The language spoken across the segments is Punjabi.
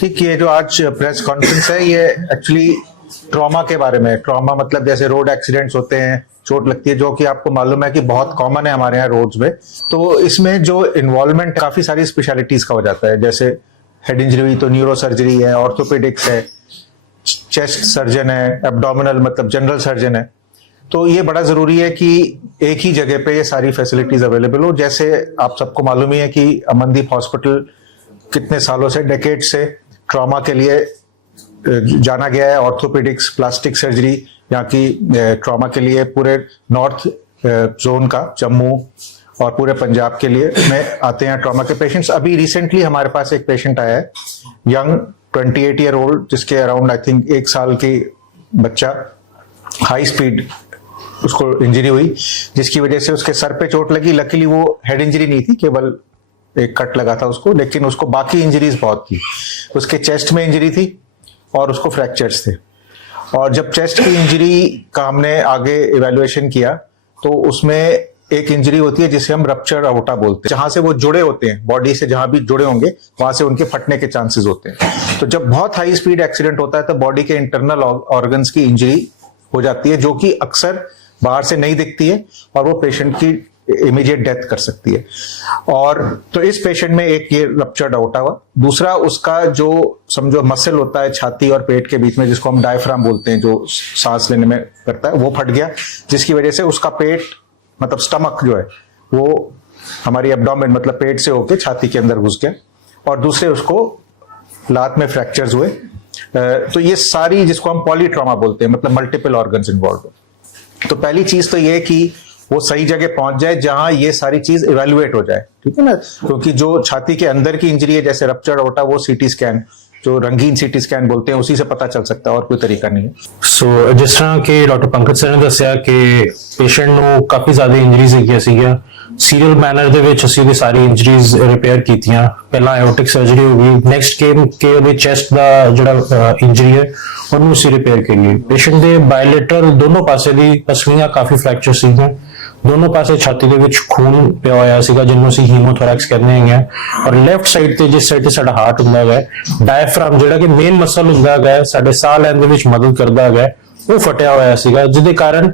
ठीक ये जो आज प्रेस कॉन्फ्रेंस है ये एक्चुअली ट्रॉमा के बारे में ट्रॉमा मतलब जैसे रोड एक्सीडेंट्स होते हैं चोट लगती है जो कि आपको मालूम है कि बहुत कॉमन है हमारे यहाँ रोड्स में तो इसमें जो इन्वॉल्वमेंट काफी सारी स्पेशलिटीज का हो जाता है जैसे हेड इंजरी तो न्यूरो सर्जरी है ऑर्थोपेडिक्स है चेस्ट सर्जन है एबडोमिनल मतलब जनरल सर्जन है तो ये बड़ा जरूरी है कि एक ही जगह पे ये सारी फैसिलिटीज अवेलेबल हो जैसे आप सबको मालूम ही है कि अमनदीप हॉस्पिटल कितने सालों से डेकेट से ट्रॉमा के लिए जाना गया है ऑर्थोपेडिक्स प्लास्टिक सर्जरी यहाँ की ट्रॉमा के लिए पूरे नॉर्थ जोन का जम्मू और पूरे पंजाब के लिए में आते हैं ट्रॉमा के पेशेंट्स अभी रिसेंटली हमारे पास एक पेशेंट आया है यंग 28 एट ईयर ओल्ड जिसके अराउंड आई थिंक एक साल की बच्चा हाई स्पीड उसको इंजरी हुई जिसकी वजह से उसके सर पे चोट लगी लकीली वो हेड इंजरी नहीं थी केवल एक कट लगा था उसको लेकिन उसको बाकी इंजरीज बहुत थी उसके चेस्ट में इंजरी थी और उसको फ्रैक्चर्स थे और जब चेस्ट की इंजरी का हमने आगे इवेलुएशन किया तो उसमें एक इंजरी होती है जिसे हम रप्चर अवोटा बोलते हैं जहां से वो जुड़े होते हैं बॉडी से जहां भी जुड़े होंगे वहां से उनके फटने के चांसेस होते हैं तो जब बहुत हाई स्पीड एक्सीडेंट होता है तो बॉडी के इंटरनल ऑर्गन्स की इंजरी हो जाती है जो कि अक्सर बाहर से नहीं दिखती है और वो पेशेंट की इमीडिएट डेथ कर सकती है और तो इस पेशेंट में एक ये रप्चर डाउटा हुआ दूसरा उसका जो समझो मसल होता है छाती और पेट के बीच में जिसको हम डायफ्राम बोलते हैं जो सांस लेने में करता है वो फट गया जिसकी वजह से उसका पेट मतलब स्टमक जो है वो हमारी एब्डोमेन मतलब पेट से होके छाती के अंदर घुस गया और दूसरे उसको लात में फ्रैक्चर्स हुए तो ये सारी जिसको हम पॉलीट्रामा बोलते हैं मतलब मल्टीपल ऑर्गन्स इन्वॉल्व तो पहली चीज तो ये कि वो सही जगह पहुंच जाए जहां ये सारी चीज इवेल्युएट हो जाए ठीक है ना क्योंकि जो छाती के अंदर की इंजरी है जैसे रप्चर ओटा वो सीटी स्कैन जो रंगीन सिटी स्कैन बोलते हैं उसी से पता चल ਸਕਦਾ और कोई तरीका नहीं है ਸੋ ਜਿਸ ਤਰ੍ਹਾਂ ਕਿ ਡਾਕਟਰ ਪੰਕਜ ਸਰ ਨੇ ਦੱਸਿਆ ਕਿ ਪੇਸ਼ੈਂਟ ਨੂੰ ਕਾਫੀ ਜ਼ਿਆਦਾ ਇੰਜਰੀਜ਼ ਹੈਗੀਆਂ ਸੀਗੀਆਂ ਸੀਰੀਅਲ ਮੈਨਰ ਦੇ ਵਿੱਚ ਅਸੀਂ ਉਹਦੀ ਸਾਰੀ ਇੰਜਰੀਜ਼ ਰਿਪੇਅਰ ਕੀਤੀਆਂ ਪਹਿਲਾਂ ਆਇਓਟਿਕ ਸਰਜਰੀ ਹੋ ਗਈ ਨੈਕਸਟ ਕੇਮ ਕੇ ਉਹਦੇ ਚੈਸਟ ਦਾ ਜਿਹੜਾ ਇੰਜਰੀ ਹੈ ਉਹਨੂੰ ਅਸੀਂ ਰਿਪੇਅਰ ਕਰੀਏ ਪੇਸ਼ੈਂਟ ਦੇ ਬਾਇਲੇਟਰਲ ਦੋਨੋਂ ਪਾਸੇ ਦੀ ਪਸਵੀਆਂ ਕਾਫੀ ਫ੍ਰੈਕਚਰ ਸੀਗੀਆਂ ਦੋਨੋਂ ਪਾਸੇ ਛਾਤੀ ਦੇ ਵਿੱਚ ਖੂਨ ਪਿਆ ਹੋਇਆ ਸੀਗਾ ਜਿਹਨੂੰ ਅਸੀਂ ਹੀਮੋਥੋਰੈਕਸ ਕਹਿੰਦੇ ਹਾਂ ਔਰ ਲੈਫਟ ਸਾਈਡ ਤੇ ਜਿਸ ਸਾਈਡ ਤੇ ਸਾਡਾ ਹਾਰਟ ਹੁੰਦਾ ਹੈ ਡਾਇਫ੍ਰਾਮ ਜਿਹੜਾ ਕਿ ਮੇਨ ਮਸਲ ਹੁੰਦਾ ਹੈ ਸਾਡੇ ਸਾਹ ਲੈਣ ਦੇ ਵਿੱਚ ਮਦਦ ਕਰਦਾ ਹੈ ਉਹ ਫਟਿਆ ਹੋਇਆ ਸੀਗਾ ਜਿਹਦੇ ਕਾਰਨ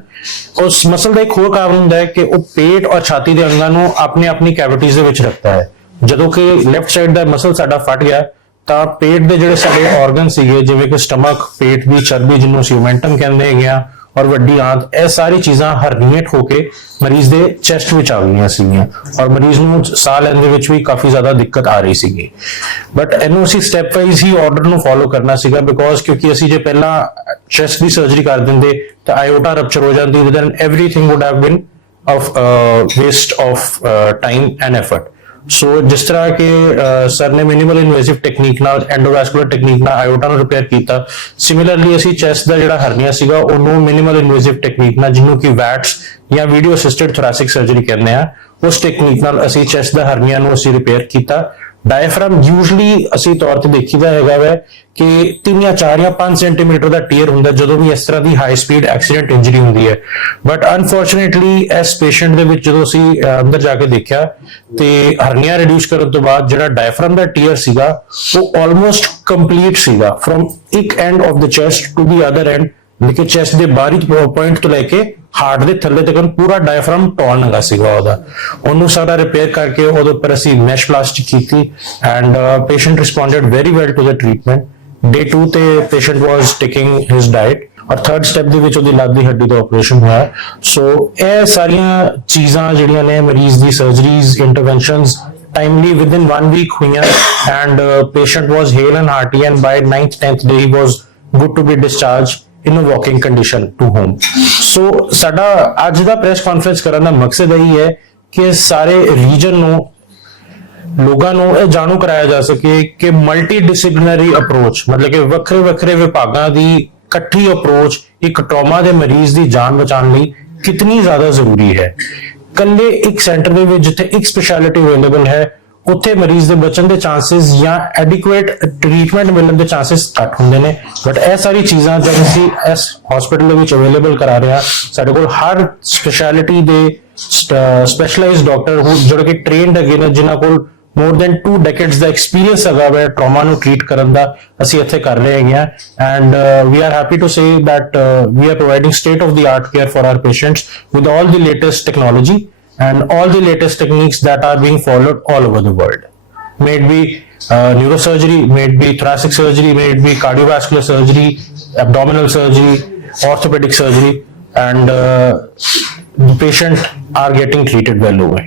ਉਸ ਮਸਲ ਦਾ ਇੱਕ ਹੋਰ ਕਾਰਨ ਹੁੰਦਾ ਹੈ ਕਿ ਉਹ ਪੇਟ ਔਰ ਛਾਤੀ ਦੇ ਅੰਗਾਂ ਨੂੰ ਆਪਣੇ ਆਪਣੀ ਕੈਵਿਟੀਜ਼ ਦੇ ਵਿੱਚ ਰੱਖਦਾ ਹੈ ਜਦੋਂ ਕਿ ਲੈਫਟ ਸਾਈਡ ਦਾ ਮਸਲ ਸਾਡਾ ਫਟ ਗਿਆ ਤਾਂ ਪੇਟ ਦੇ ਜਿਹੜੇ ਸਾਡੇ ਆਰਗਨ ਸੀਗੇ ਜਿਵੇਂ ਕਿ ਸਟਮਕ ਪੇਟ ਦੀ ਚਰਬੀ ਜਿਹਨੂੰ ਅਸੀਂ ਯੂਮੈਂਟਮ ਕਹਿੰਦੇ ਹੈਗੇ ਆ ਔਰ ਵੱਡੀ ਆਂਤ ਇਹ ਸਾਰੀ ਚੀਜ਼ਾਂ ਹਰਨੀਏਟ ਹੋ ਕੇ ਮਰੀਜ਼ ਦੇ ਚੈਸਟ ਵਿੱਚ ਆ ਗਈਆਂ ਸੀਗੀਆਂ ਔਰ ਮਰੀਜ਼ ਨੂੰ ਸਾਹ ਲੈਣ ਦੇ ਵਿੱਚ ਵੀ ਕਾਫੀ ਜ਼ਿਆਦਾ ਦਿੱਕਤ ਆ ਰਹੀ ਸੀਗੀ ਬਟ ਇਹਨੂੰ ਅਸੀਂ ਸਟੈਪ ਵਾਈਜ਼ ਹੀ ਆਰਡਰ ਨੂੰ ਫਾਲੋ ਕਰਨਾ ਸੀਗਾ ਬਿਕੋਜ਼ ਕਿਉਂਕਿ ਅਸੀਂ ਜੇ ਪਹਿਲਾਂ ਚੈਸਟ ਦੀ ਸਰਜਰੀ ਕਰ ਦਿੰਦੇ ਤਾਂ ਆਇਓਟਾ ਰਪਚਰ ਹੋ ਜਾਂਦੀ then everything would have been of waste of time and effort so ਜਿਸ ਤਰ੍ਹਾਂ ਕਿ ਸਰ ਨੇ ਮਿਨੀਮਲ ਇਨਵੇਸਿਵ ਟੈਕਨੀਕ ਨਾਲ ਐਂਡੋਵੈਸਕੂਲਰ ਟੈਕਨੀਕ ਨਾਲ ਆਇਓਟਾ ਨੂੰ ਰਿਪੇਅਰ ਕੀਤਾ ਸਿਮਿਲਰਲੀ ਅਸੀਂ ਚੈਸਟ ਦਾ ਜਿਹੜਾ ਹਰਨੀਆ ਸੀਗਾ ਉਹਨੂੰ ਮਿਨੀਮਲ ਇਨਵੇਸਿਵ ਟੈਕਨੀਕ ਨਾਲ ਜਿਹਨੂੰ ਕਿ ਵੈਟਸ ਜਾਂ ਵੀਡੀਓ ਅਸਿਸਟਡ ਥੋਰੈਸਿਕ ਸਰਜਰੀ ਕਹਿੰਦੇ ਆ ਉਸ ਟੈਕਨੀਕ ਨਾਲ ਅਸੀਂ ਚੈਸਟ ਦਾ ਹਰਨੀਆ ਨੂੰ ਅਸੀਂ ਰਿਪੇਅਰ ਕੀਤਾ ਡਾਇਫ੍ਰਾਮ ਯੂਜੂਲੀ ਅਸੀਂ ਤੌਰ ਤੇ ਦੇਖੀਦਾ ਹੈਗਾ ਵੈ ਕਿ 3 ਜਾਂ 4 ਜਾਂ 5 ਸੈਂਟੀਮੀਟਰ ਦਾ ਟੀਅਰ ਹੁੰਦਾ ਜਦੋਂ ਵੀ ਇਸ ਤਰ੍ਹਾਂ ਦੀ ਹਾਈ ਸਪੀਡ ਐਕਸੀਡੈਂਟ ਇੰਜਰੀ ਹੁੰਦੀ ਹੈ ਬਟ ਅਨਫੋਰਚੂਨੇਟਲੀ ਇਸ ਪੇਸ਼ੈਂਟ ਦੇ ਵਿੱਚ ਜਦੋਂ ਅਸੀਂ ਅੰਦਰ ਜਾ ਕੇ ਦੇਖਿਆ ਤੇ ਹਰਨੀਆ ਰਿਡਿਊਸ ਕਰਨ ਤੋਂ ਬਾਅਦ ਜਿਹੜਾ ਡਾਇਫ੍ਰਾਮ ਦਾ ਟੀਅਰ ਸੀਗਾ ਉਹ ਆਲਮੋਸਟ ਕੰਪਲੀਟ ਸੀਗਾ ਫਰਮ ਇੱਕ end of the chest to the other end ਲੇਕਿਨ ਚੈਸਟ ਦੇ ਬਾਹਰੀ ਪੁਆਇੰਟ ਤੋਂ ਲੈ ਕੇ ਹਾਰਟ ਦੇ ਥੱਲੇ ਤੱਕ ਪੂਰਾ ਡਾਇਫਰਾਮ ਟੌਲ ਨਗਾ ਸੀਗਾ ਉਹਦਾ ਉਹਨੂੰ ਸਾਰਾ ਰਿਪੇਅਰ ਕਰਕੇ ਉਹਦੇ ਉੱਪਰ ਅਸੀਂ ਮੈਸ਼ ਪਲਾਸਟਿਕ ਕੀਤੀ and patient responded very well to the treatment day 2 ਤੇ patient was taking his diet ਔਰ ਥਰਡ ਸਟੈਪ ਦੇ ਵਿੱਚ ਉਹਦੀ ਲੱਗਦੀ ਹੱਡੀ ਦਾ ਆਪਰੇਸ਼ਨ ਹੋਇਆ ਸੋ ਇਹ ਸਾਰੀਆਂ ਚੀਜ਼ਾਂ ਜਿਹੜੀਆਂ ਨੇ ਮਰੀਜ਼ ਦੀ surgeries interventions timely within one week huiya and uh, patient was hale and hearty and by 9th 10th day he was good to be discharged in a walking condition to home so ਸਾਡਾ ਅੱਜ ਦਾ ਪ੍ਰੈਸ ਕਾਨਫਰੰਸ ਕਰਨ ਦਾ ਮਕਸਦ ਇਹ ਹੈ ਕਿ ਸਾਰੇ ਰੀਜਨ ਨੂੰ ਲੋਕਾਂ ਨੂੰ ਇਹ ਜਾਣੂ ਕਰਾਇਆ ਜਾ ਸਕੇ ਕਿ ਮਲਟੀ ਡਿਸਪਲਿਨਰੀ ਅਪਰੋਚ ਮਤਲਬ ਕਿ ਵੱਖਰੇ ਵੱਖਰੇ ਵਿਭਾਗਾਂ ਦੀ ਇਕੱਠੀ ਅਪਰੋਚ ਇੱਕ ਟਰਾਮਾ ਦੇ ਮਰੀਜ਼ ਦੀ ਜਾਨ ਬਚਾਉਣ ਲਈ ਕਿੰਨੀ ਜ਼ਿਆਦਾ ਜ਼ਰੂਰੀ ਹੈ ਕੱਲੇ ਇੱਕ ਸੈਂਟਰ ਦੇ ਵਿੱਚ ਜਿੱਥੇ ਇੱਕ ਸਪੈਸ਼ਲਿਟੀ ਅਵੇਲੇਬਲ ਹੈ ਉੱਥੇ ਮਰੀਜ਼ ਦੇ ਬਚਣ ਦੇ ਚਾਂਸਸ ਜਾਂ ਐਡਿਕੁਏਟ ਟ੍ਰੀਟਮੈਂਟ ਮਿਲਣ ਦੇ ਚਾਂਸਸ ਘੱਟ ਹੁੰਦੇ ਨੇ ਬਟ ਇਹ ਸਾਰੀ ਚੀਜ਼ਾਂ ਜਦ ਅਸੀਂ ਇਸ ਹਸਪੀਟਲ ਦੇ ਵਿੱਚ ਅਵੇਲੇਬਲ ਕਰਾ ਰਹੇ ਆ ਸਾਡੇ ਕੋਲ ਹਰ ਸਪੈਸ਼ਲਿਟੀ ਦੇ ਸਪੈਸ਼ਲਾਈਜ਼ਡ ਡਾਕਟਰ ਹੋ ਜਿਹੜੇ ਕਿ ਟ੍ਰੇਨਡ ਹੈਗੇ ਨੇ ਜਿਨ੍ਹਾਂ ਕੋਲ ਮੋਰ ਦੈਨ 2 ਡੈਕੇਡਸ ਦਾ ਐਕਸਪੀਰੀਅੰਸ ਹੈਗਾ ਹੈ ਟਰਾਮਾ ਨੂੰ ਟ੍ਰੀਟ ਕਰਨ ਦਾ ਅਸੀਂ ਇੱਥੇ ਕਰ ਰਹੇ ਹੈਗੇ ਆ and we are happy to say that we are providing state of the art care for our patients with all the latest technology and all the latest techniques that are being followed all over the world. May it be uh, neurosurgery, may it be thoracic surgery, may it be cardiovascular surgery, abdominal surgery, orthopedic surgery, and uh, the patient are getting treated well over here.